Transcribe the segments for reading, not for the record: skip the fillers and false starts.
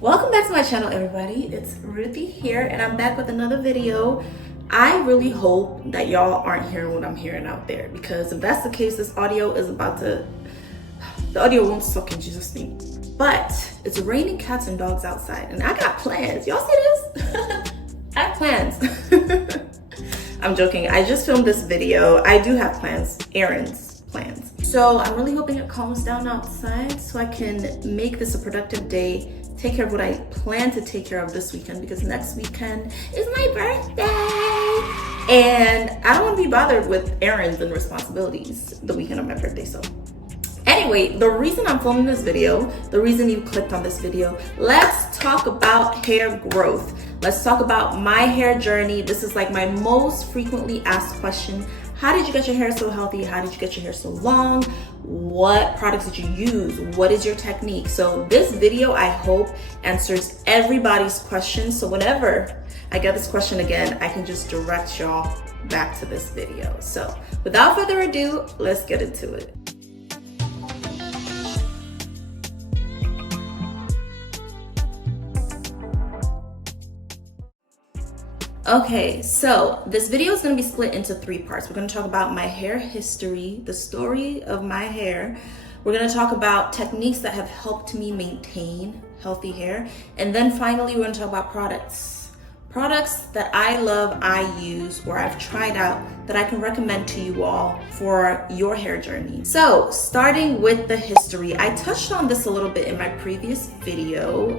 Welcome back to my channel, everybody. It's Ruthie here, and I'm back with another video. I really hope that y'all aren't hearing what I'm hearing out there, because if that's the case, this audio is the audio won't suck in Jesus' name. But it's raining cats and dogs outside, and I got plans. Y'all see this? I have plans. I'm joking. I just filmed this video. I do have plans, errands plans. So I'm really hoping it calms down outside so I can make this a productive day, take care of what I plan to take care of this weekend, because next weekend is my birthday. And I don't want to be bothered with errands and responsibilities the weekend of my birthday. So anyway, the reason I'm filming this video, the reason you clicked on this video, let's talk about hair growth. Let's talk about my hair journey. This is like my most frequently asked question. How did you get your hair so healthy? How did you get your hair so long? What products did you use? What is your technique? So this video, I hope, answers everybody's questions. So whenever I get this question again, I can just direct y'all back to this video. So without further ado, let's get into it. Okay, so this video is going to be split into three parts. We're going to talk about my hair history, the story of my hair. We're going to talk about techniques that have helped me maintain healthy hair. And then finally, we're going to talk about products. Products that I love, I use, or I've tried out that I can recommend to you all for your hair journey. So starting with the history, I touched on this a little bit in my previous video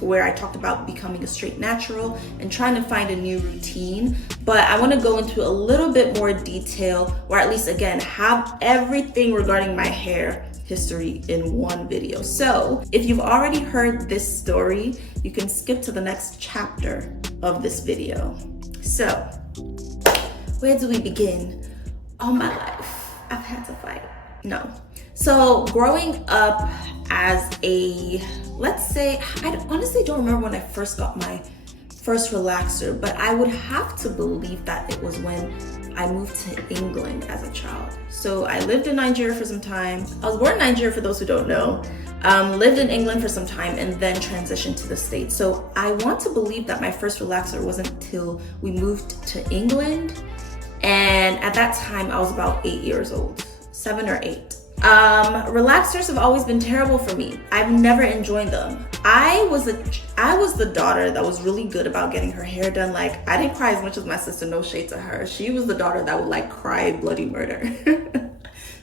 where I talked about becoming a straight natural and trying to find a new routine. But I want to go into a little bit more detail, or at least again, have everything regarding my hair history in one video. So if you've already heard this story, you can skip to the next chapter of this video. So where do we begin? All my life, I've had to fight. No. So growing up as a, let's say, I honestly don't remember when I first got my first relaxer, but I would have to believe that it was when I moved to England as a child. So I lived in Nigeria for some time. I was born in Nigeria, for those who don't know. Lived in England for some time and then transitioned to the States. So I want to believe that my first relaxer wasn't until we moved to England. And at that time, I was about 8 years old, 7 or 8. Relaxers have always been terrible for me. I've never enjoyed them. I was the daughter that was really good about getting her hair done. Like, I didn't cry as much as my sister, no shade to her. She was the daughter that would like cry bloody murder.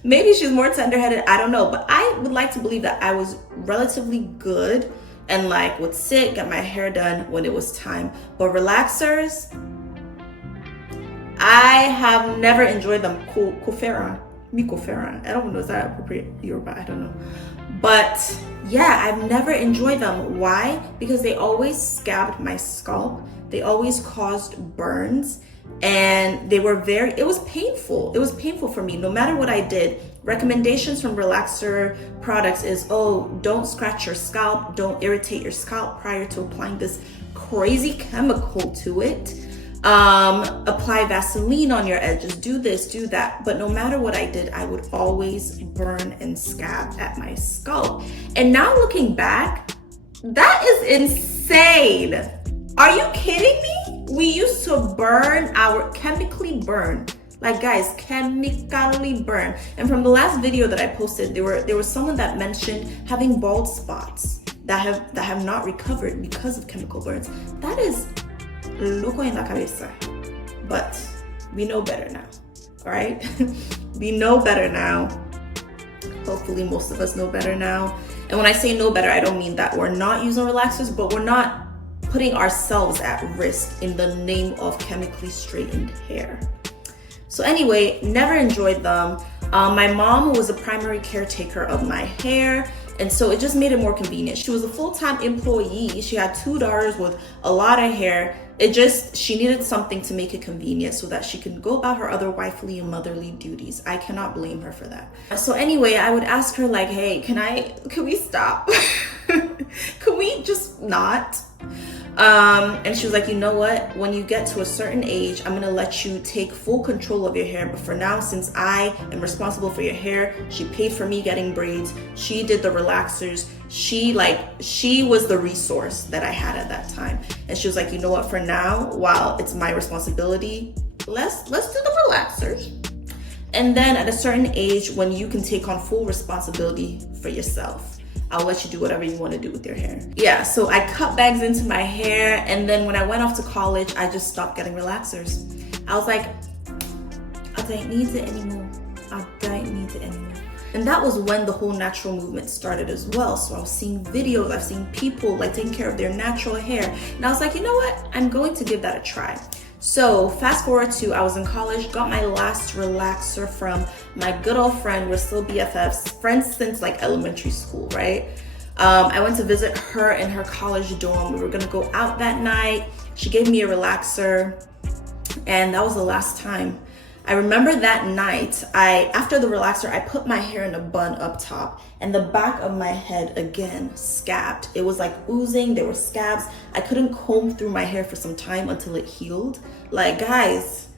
Maybe she's more tender-headed, I don't know. But I would like to believe that I was relatively good and like would sit, get my hair done when it was time. But relaxers, I have never enjoyed them. Kofera. I don't know, is that appropriate Yoruba? I don't know. But yeah, I've never enjoyed them. Why? Because they always scabbed my scalp. They always caused burns, and they were it was painful. It was painful for me, no matter what I did. Recommendations from relaxer products is, oh, don't scratch your scalp, don't irritate your scalp prior to applying this crazy chemical to it. Apply Vaseline on your edges, do this, do that. But no matter what I did, I would always burn and scab at my scalp. And now looking back, that is insane. Are you kidding me? We used to chemically burn. Like, guys, chemically burn. And from the last video that I posted, there was someone that mentioned having bald spots that have not recovered because of chemical burns. That is loco en la cabeza. But we know better now, all right? We know better now. Hopefully most of us know better now. And when I say know better, I don't mean that we're not using relaxers, but we're not putting ourselves at risk in the name of chemically straightened hair. So anyway, never enjoyed them. My mom was a primary caretaker of my hair, and so it just made it more convenient. She was a full-time employee. She had 2 daughters with a lot of hair. She needed something to make it convenient so that she can go about her other wifely and motherly duties. I cannot blame her for that. So anyway, I would ask her like, hey, can we stop? Can we just not? And she was like, you know what? When you get to a certain age, I'm gonna let you take full control of your hair. But for now, since I am responsible for your hair, she paid for me getting braids. She did the relaxers. She was the resource that I had at that time. And she was like, you know what? For now, while it's my responsibility, let's do the relaxers. And then at a certain age, when you can take on full responsibility for yourself, I'll let you do whatever you want to do with your hair. Yeah, so I cut bags into my hair, and then when I went off to college, I just stopped getting relaxers. I was like, I don't need it anymore. I don't need it anymore. And that was when the whole natural movement started as well. So I was seeing videos, I've seen people like taking care of their natural hair. And I was like, you know what? I'm going to give that a try. So fast forward to, I was in college, got my last relaxer from my good old friend. We're still BFFs, friends since like elementary school, right? I went to visit her in her college dorm. We were gonna go out that night. She gave me a relaxer, and that was the last time. I remember that night, after the relaxer, I put my hair in a bun up top, and the back of my head, again, scabbed. It was like oozing, there were scabs. I couldn't comb through my hair for some time until it healed. Like, guys,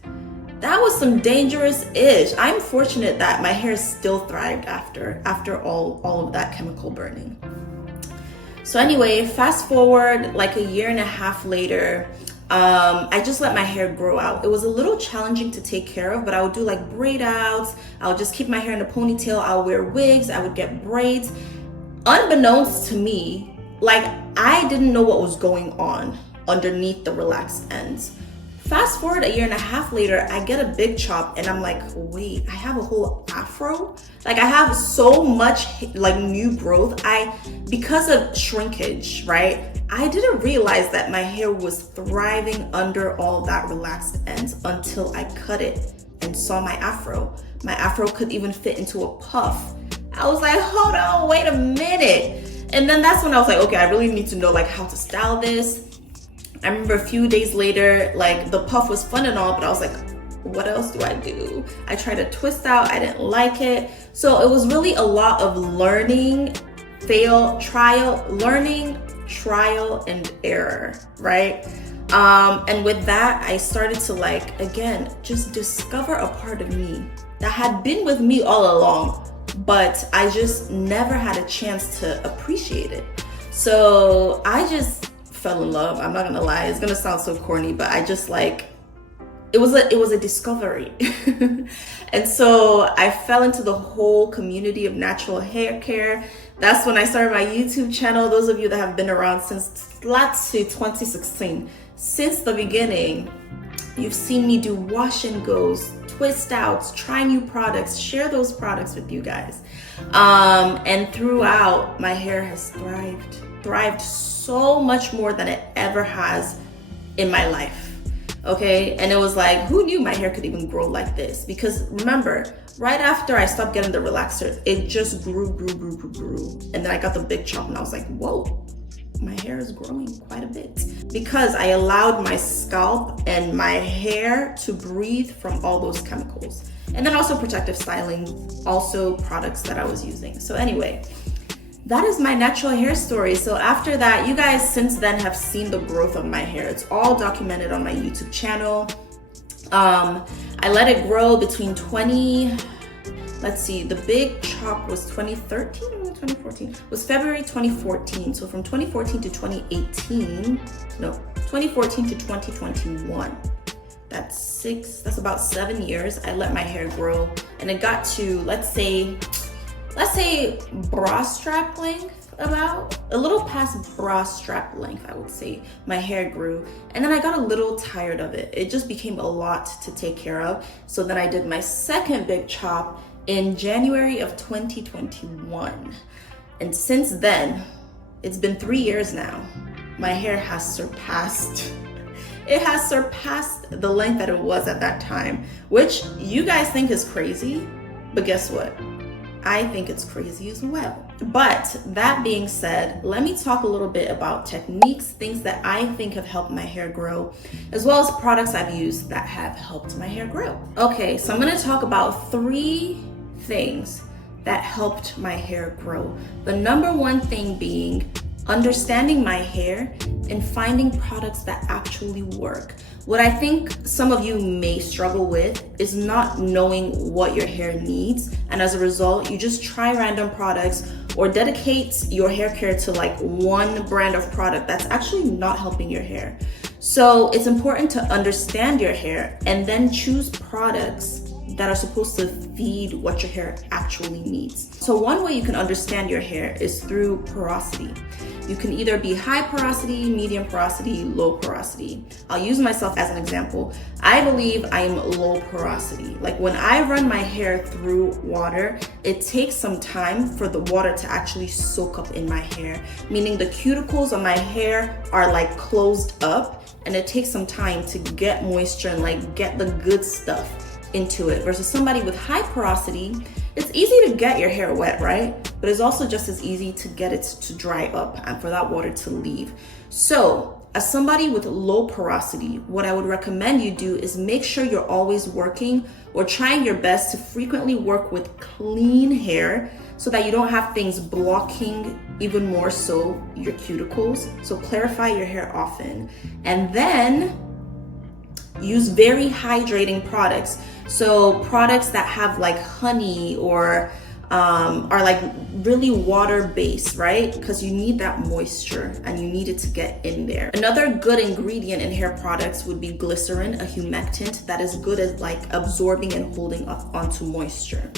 that was some dangerous ish. I'm fortunate that my hair still thrived after all of that chemical burning. So anyway, fast forward like a year and a half later, I just let my hair grow out. It was a little challenging to take care of, but I would do like braid outs. I would just keep my hair in a ponytail. I'll wear wigs. I would get braids. Unbeknownst to me, like, I didn't know what was going on underneath the relaxed ends. Fast forward a year and a half later, I get a big chop, and I'm like, wait, I have a whole afro? Like, I have so much like new growth. Because of shrinkage, right? I didn't realize that my hair was thriving under all that relaxed ends until I cut it and saw my afro. My afro could even fit into a puff. I was like, hold on, wait a minute. And then that's when I was like, okay, I really need to know like how to style this. I remember a few days later, like the puff was fun and all, but I was like, what else do I do? I tried a twist out, I didn't like it. So it was really a lot of learning, trial and error, right? And with that, I started to like, again, just discover a part of me that had been with me all along, but I just never had a chance to appreciate it. So I just fell in love. I'm not gonna lie, it's gonna sound so corny, but I just like, it was a discovery. And so I fell into the whole community of natural hair care. That's when I started my YouTube channel. Those of you that have been around since, let's say, 2016, since the beginning, you've seen me do wash and goes, twist outs, try new products, share those products with you guys. And throughout, my hair has thrived so much more than it ever has in my life. Okay, and it was like, who knew my hair could even grow like this? Because remember, right after I stopped getting the relaxer, it just grew. And then I got the big chop and I was like, whoa, my hair is growing quite a bit. Because I allowed my scalp and my hair to breathe from all those chemicals. And then also protective styling, also products that I was using. So anyway, that is my natural hair story. So after that, you guys since then have seen the growth of my hair. It's all documented on my YouTube channel. I let it grow between the big chop was 2013 or 2014? It was February 2014. So from 2014 to 2018, 2014 to 2021. That's about 7 years. I let my hair grow, and it got to, let's say bra strap length, about a little past bra strap length, I would say my hair grew. And then I got a little tired of it. It just became a lot to take care of. So then I did my second big chop in January of 2021. And since then, it's been 3 years now. My hair has surpassed the length that it was at that time, which you guys think is crazy, but guess what? I think it's crazy as well. But that being said, let me talk a little bit about techniques, things that I think have helped my hair grow, as well as products I've used that have helped my hair grow. Okay, so I'm gonna talk about 3 things that helped my hair grow. The number one thing being understanding my hair, and finding products that actually work. What I think some of you may struggle with is not knowing what your hair needs, and as a result, you just try random products or dedicate your hair care to like one brand of product that's actually not helping your hair. So it's important to understand your hair and then choose products that are supposed to feed what your hair actually needs. So one way you can understand your hair is through porosity. You can either be high porosity, medium porosity, low porosity. I'll use myself as an example. I believe I'm low porosity. Like when I run my hair through water, it takes some time for the water to actually soak up in my hair, meaning the cuticles on my hair are like closed up, and it takes some time to get moisture and like get the good stuff into it. Versus somebody with high porosity, it's easy to get your hair wet, right? But it's also just as easy to get it to dry up and for that water to leave. So as somebody with low porosity, what I would recommend you do is make sure you're always working or trying your best to frequently work with clean hair so that you don't have things blocking even more so your cuticles. So clarify your hair often. And then use very hydrating products. So products that have like honey or are like really water-based, right? Because you need that moisture and you need it to get in there. Another good ingredient in hair products would be glycerin, a humectant that is good at like absorbing and holding onto moisture.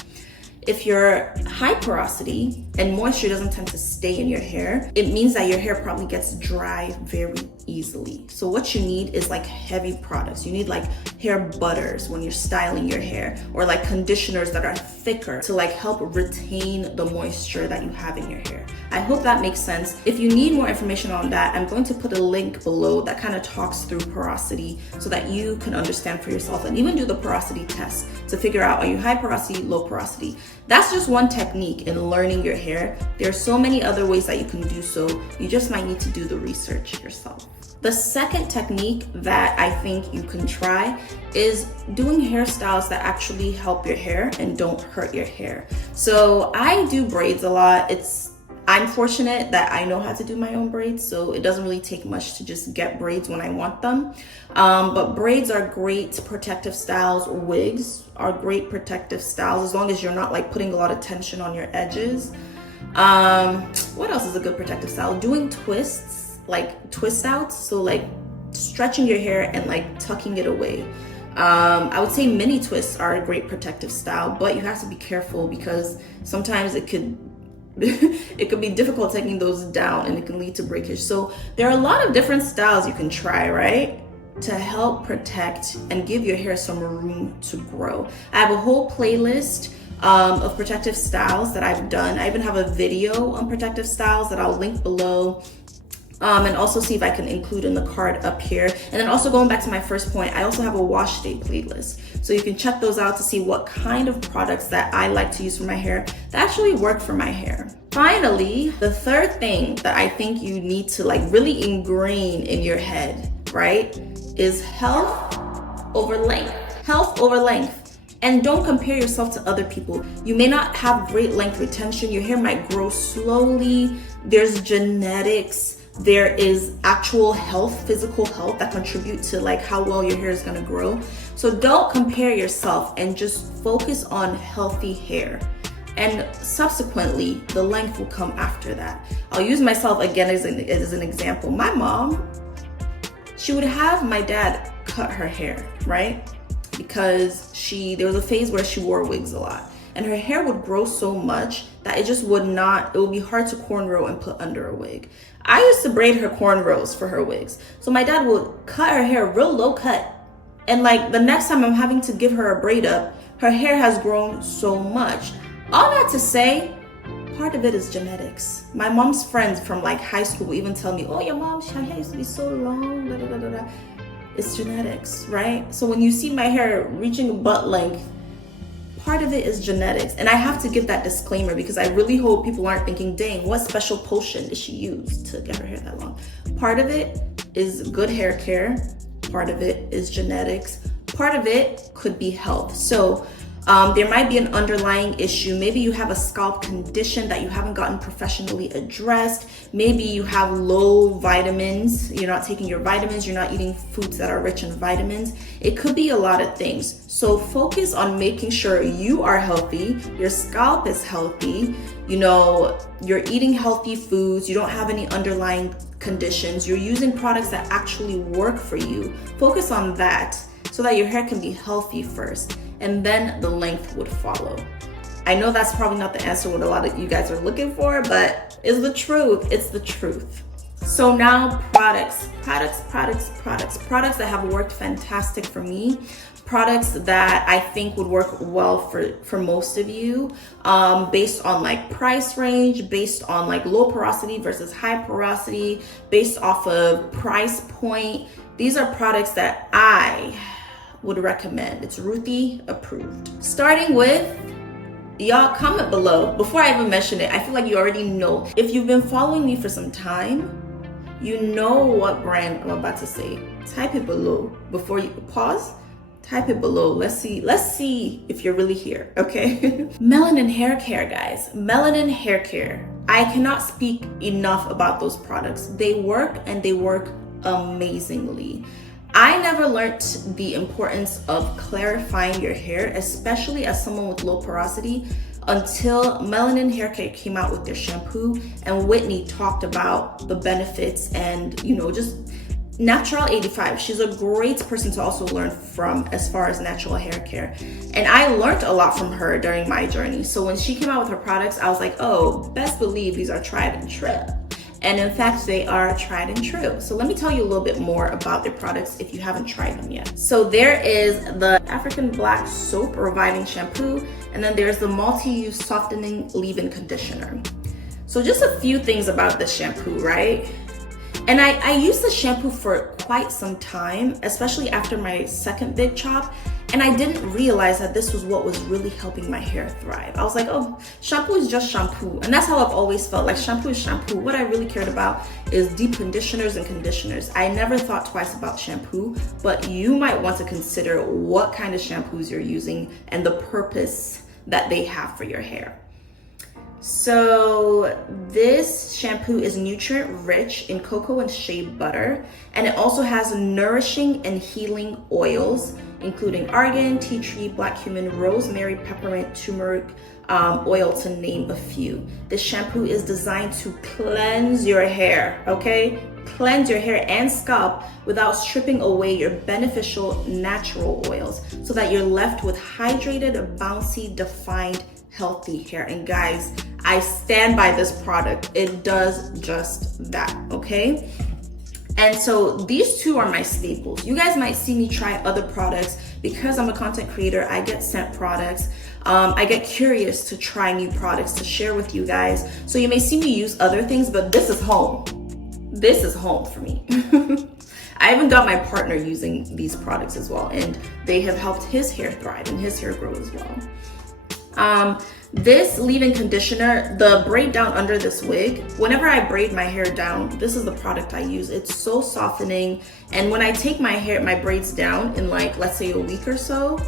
If you're high porosity and moisture doesn't tend to stay in your hair, it means that your hair probably gets dry very easily. So what you need is like heavy products. You need like hair butters when you're styling your hair, or like conditioners that are thicker to like help retain the moisture that you have in your hair. I hope that makes sense. If you need more information on that, I'm going to put a link below that kind of talks through porosity so that you can understand for yourself and even do the porosity test to figure out, are you high porosity, low porosity? That's just one technique in learning your hair. There are so many other ways that you can do so. You just might need to do the research yourself. The second technique that I think you can try is doing hairstyles that actually help your hair and don't hurt your hair. So I do braids a lot. I'm fortunate that I know how to do my own braids, so it doesn't really take much to just get braids when I want them. But braids are great protective styles. Wigs are great protective styles as long as you're not like putting a lot of tension on your edges. What else is a good protective style? Doing twists, like twist outs, so like stretching your hair and like tucking it away. I would say mini twists are a great protective style, but you have to be careful because sometimes it could be difficult taking those down and it can lead to breakage. So there are a lot of different styles you can try, right? To help protect and give your hair some room to grow. I have a whole playlist of protective styles that I've done. I even have a video on protective styles that I'll link below. And also see if I can include in the card up here. And then also going back to my first point, I also have a wash day playlist. So you can check those out to see what kind of products that I like to use for my hair that actually work for my hair. Finally, the third thing that I think you need to like really ingrain in your head, right, is health over length. Health over length. And don't compare yourself to other people. You may not have great length retention. Your hair might grow slowly. There's genetics. There is actual health, physical health that contribute to like how well your hair is gonna grow. So don't compare yourself and just focus on healthy hair. And subsequently, the length will come after that. I'll use myself again as an example. My mom, she would have my dad cut her hair, right? Because there was a phase where she wore wigs a lot. And her hair would grow so much that it would be hard to cornrow and put under a wig. I used to braid her cornrows for her wigs. So my dad would cut her hair real low cut. And like the next time I'm having to give her a braid up, her hair has grown so much. All that to say, part of it is genetics. My mom's friends from like high school even tell me, oh, your mom's hair used to be so long, da, da, da, da, da. It's genetics, right? So when you see my hair reaching butt length, part of it is genetics. And I have to give that disclaimer because I really hope people aren't thinking, dang, what special potion did she use to get her hair that long? Part of it is good hair care. Part of it is genetics. Part of it could be health. So There might be an underlying issue. Maybe you have a scalp condition that you haven't gotten professionally addressed. Maybe you have low vitamins. You're not taking your vitamins. You're not eating foods that are rich in vitamins. It could be a lot of things. So focus on making sure you are healthy, your scalp is healthy, you're eating healthy foods, you don't have any underlying conditions, you're using products that actually work for you. Focus on that so that your hair can be healthy first, and then the length would follow. I know that's probably not the answer what a lot of you guys are looking for, but it's the truth. It's the truth. So now products that have worked fantastic for me, products that I think would work well for most of you, based on like price range, based on like low porosity versus high porosity, based off of price point. These are products that I would recommend. It's Ruthie approved. Starting with, y'all comment below. Before I even mention it, I feel like you already know. If you've been following me for some time, you know what brand I'm about to say. Type it below. Before you pause, type it below. Let's see if you're really here, okay? Melanin hair care, guys. Melanin hair care. I cannot speak enough about those products. They work, and they work amazingly. I never learned the importance of clarifying your hair, especially as someone with low porosity, until Melanin Hair Care came out with their shampoo, and Whitney talked about the benefits and, just Natural 85. She's a great person to also learn from as far as natural hair care. And I learned a lot from her during my journey. So when she came out with her products, I was like, oh, best believe these are tried and true. And in fact, they are tried and true. So let me tell you a little bit more about their products if you haven't tried them yet. So there is the African Black Soap Reviving Shampoo, and then there's the Multi-Use Softening Leave-In Conditioner. So just a few things about this shampoo, right? And I used the shampoo for quite some time, especially after my second big chop. And I didn't realize that this was what was really helping my hair thrive. I was like, oh, shampoo is just shampoo. And that's how I've always felt, like shampoo is shampoo. What I really cared about is deep conditioners and conditioners. I never thought twice about shampoo, but you might want to consider what kind of shampoos you're using and the purpose that they have for your hair. So this shampoo is nutrient rich in cocoa and shea butter, and it also has nourishing and healing oils, including argan, tea tree, black cumin, rosemary, peppermint, turmeric oil, to name a few. This shampoo is designed to cleanse your hair, okay? Cleanse your hair and scalp without stripping away your beneficial natural oils, so that you're left with hydrated, bouncy, defined, healthy hair. And guys, I stand by this product. It does just that, okay? And so these two are my staples. You guys might see me try other products because I'm a content creator. I get sent products. I get curious to try new products to share with you guys. So you may see me use other things, but this is home. This is home for me. I even got my partner using these products as well, and they have helped his hair thrive and his hair grow as well. This leave-in conditioner, the braid down under this wig, whenever I braid my hair down, this is the product I use. It's so softening, and when I take my braids down in, like, let's say a week or so,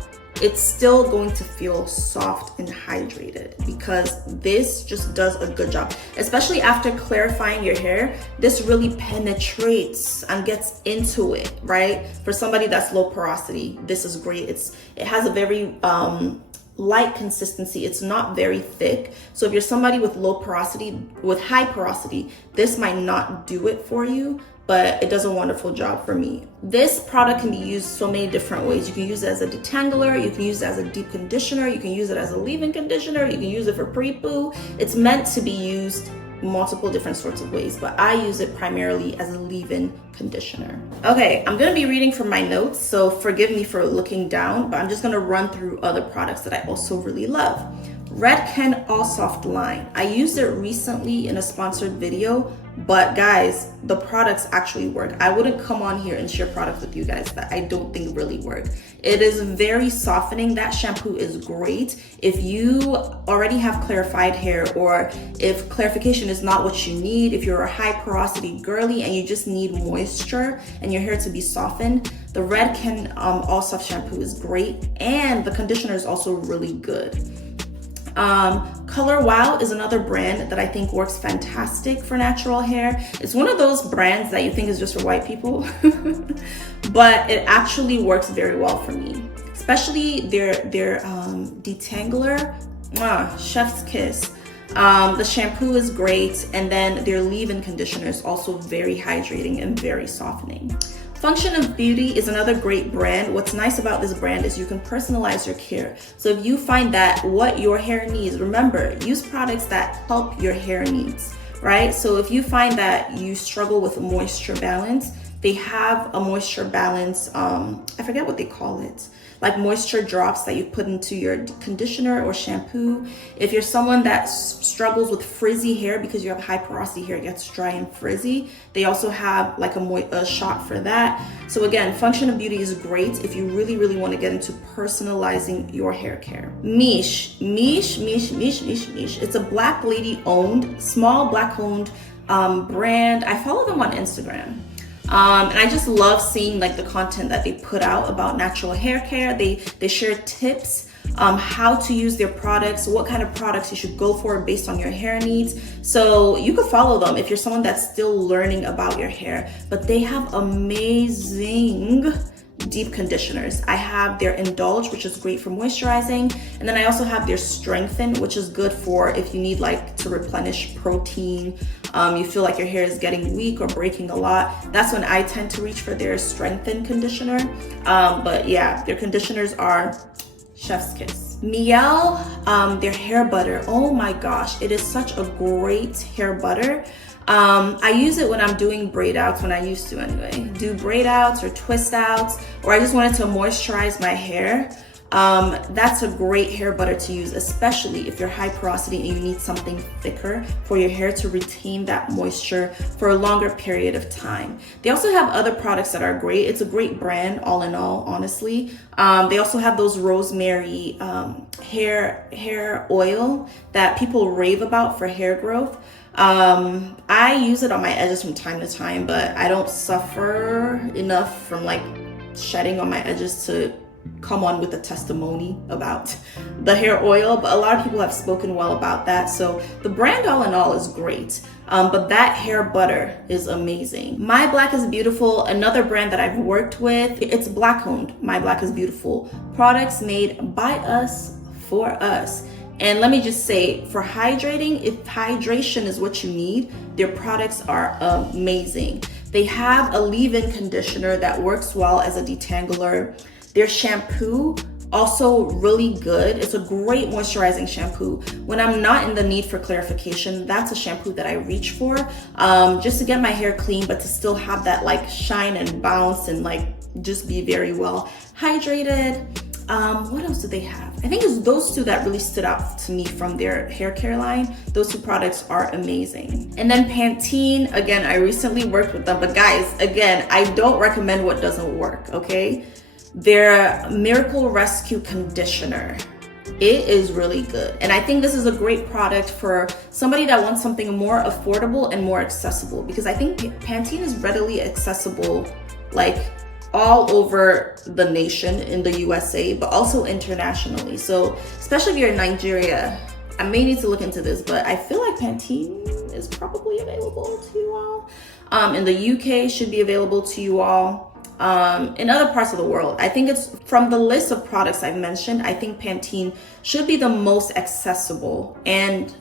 it's still going to feel soft and hydrated, because this just does a good job. Especially after clarifying your hair, this really penetrates and gets into it, right? For somebody that's low porosity, this is great. It has a very light consistency. It's not very thick. So if you're somebody with low porosity, with high porosity, this might not do it for you, but it does a wonderful job for me. This product can be used so many different ways. You can use it as a detangler, you can use it as a deep conditioner, you can use it as a leave-in conditioner, you can use it for pre-poo. It's meant to be used multiple different sorts of ways, but I use it primarily as a leave-in conditioner. Okay, I'm gonna be reading from my notes, so forgive me for looking down, but I'm just gonna run through other products that I also really love. Redken All Soft Line. I used it recently in a sponsored video, but guys, the products actually work. I wouldn't come on here and share products with you guys that I don't think really work. It is very softening. That shampoo is great if you already have clarified hair, or if clarification is not what you need, if you're a high porosity girly and you just need moisture and your hair to be softened. The Redken All Soft shampoo is great, and the conditioner is also really good. Color Wow is another brand that I think works fantastic for natural hair. It's one of those brands that you think is just for white people, but it actually works very well for me. Especially their detangler, chef's kiss. The shampoo is great, and then their leave-in conditioner is also very hydrating and very softening. Function of Beauty is another great brand. What's nice about this brand is you can personalize your care. So if you find that what your hair needs, remember, use products that help your hair needs, right? So if you find that you struggle with moisture balance, they have a moisture balance, I forget what they call it, like moisture drops that you put into your conditioner or shampoo. If you're someone that struggles with frizzy hair because you have high porosity hair, it gets dry and frizzy, they also have like a shot for that. So again, Function of Beauty is great if you really, really want to get into personalizing your hair care. Mish. It's a black lady owned, small black owned brand. I follow them on Instagram. And I just love seeing like the content that they put out about natural hair care. They share tips, how to use their products, what kind of products you should go for based on your hair needs. So you could follow them if you're someone that's still learning about your hair. But they have amazing deep conditioners. I have their Indulge, which is great for moisturizing, and then I also have their Strengthen, which is good for if you need like to replenish protein, you feel like your hair is getting weak or breaking a lot. That's when I tend to reach for their Strengthen conditioner. But yeah, their conditioners are chef's kiss. Miel, their hair butter, oh my gosh, it is such a great hair butter. I use it when I'm doing braid outs, when I used to anyway, do braid outs or twist outs, or I just wanted to moisturize my hair. That's a great hair butter to use, especially if you're high porosity and you need something thicker for your hair to retain that moisture for a longer period of time. They also have other products that are great. It's a great brand all in all, honestly. They also have those rosemary hair oil that people rave about for hair growth. I use it on my edges from time to time, but I don't suffer enough from like shedding on my edges to come on with a testimony about the hair oil, but a lot of people have spoken well about that. So the brand all in all is great, but that hair butter is amazing. My Black is Beautiful, another brand that I've worked with. It's black owned. My Black is Beautiful, products made by us for us. And let me just say, for hydrating, if hydration is what you need, their products are amazing. They have a leave-in conditioner that works well as a detangler. Their shampoo, also really good. It's a great moisturizing shampoo. When I'm not in the need for clarification, that's a shampoo that I reach for, just to get my hair clean, but to still have that like shine and bounce and like just be very well hydrated. What else do they have? I think it's those two that really stood out to me from their hair care line. Those two products are amazing. And then Pantene, again, I recently worked with them, but guys, again, I don't recommend what doesn't work, okay? Their Miracle Rescue Conditioner, it is really good. And I think this is a great product for somebody that wants something more affordable and more accessible, because I think Pantene is readily accessible, like all over the nation in the USA, but also internationally. So especially if you're in Nigeria, I may need to look into this, but I feel like Pantene is probably available to you all. In the UK, should be available to you all. In other parts of the world, I think it's from the list of products I've mentioned, I think Pantene should be the most accessible and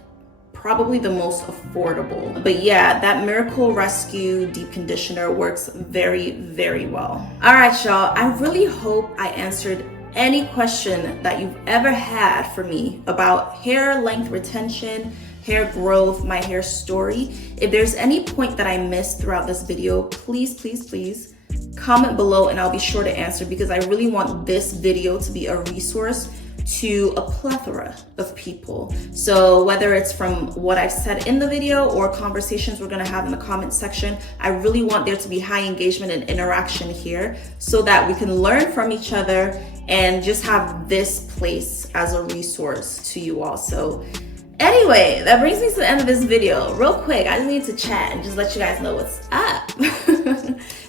probably the most affordable. But yeah, that Miracle Rescue Deep Conditioner works very, very well. All right, y'all, I really hope I answered any question that you've ever had for me about hair length retention, hair growth, my hair story. If there's any point that I missed throughout this video, please, please, please comment below and I'll be sure to answer, because I really want this video to be a resource to a plethora of people. So whether it's from what I've said in the video or conversations we're gonna have in the comment section, I really want there to be high engagement and interaction here so that we can learn from each other and just have this place as a resource to you all. So anyway, that brings me to the end of this video. Real quick, I just need to chat and just let you guys know what's up.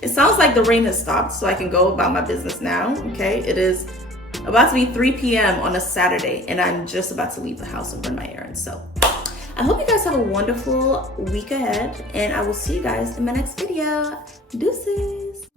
It sounds like the rain has stopped, so I can go about my business now, okay? It is about to be 3 p.m. on a Saturday, and I'm just about to leave the house and run my errands. So I hope you guys have a wonderful week ahead, and I will see you guys in my next video. Deuces.